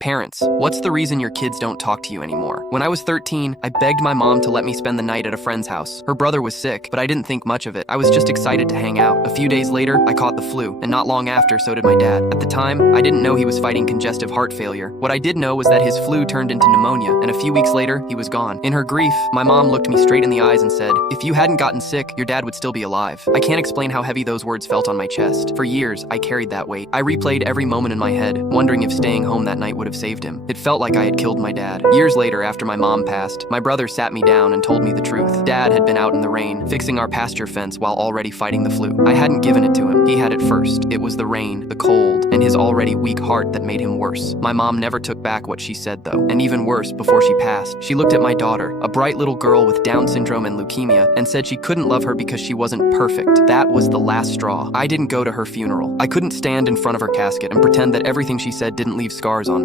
Parents, what's the reason your kids don't talk to you anymore? When I was 13, I begged my mom to let me spend the night at a friend's house. Her brother was sick, but I didn't think much of it. I was just excited to hang out. A few days later, I caught the flu, and not long after, so did my dad. At the time, I didn't know he was fighting congestive heart failure. What I did know was that his flu turned into pneumonia, and a few weeks later, he was gone. In her grief, my mom looked me straight in the eyes and said, "If you hadn't gotten sick, your dad would still be alive." I can't explain how heavy those words felt on my chest. For years, I carried that weight. I replayed every moment in my head, wondering if staying home that night would have saved him. It felt like I had killed my dad. Years later, after my mom passed, my brother sat me down and told me the truth. Dad had been out in the rain, fixing our pasture fence while already fighting the flu. I hadn't given it to him. He had it first. It was the rain, the cold, and his already weak heart that made him worse. My mom never took back what she said, though. And even worse, before she passed, she looked at my daughter, a bright little girl with Down syndrome and leukemia, and said she couldn't love her because she wasn't perfect. That was the last straw. I didn't go to her funeral. I couldn't stand in front of her casket and pretend that everything she said didn't leave scars on me.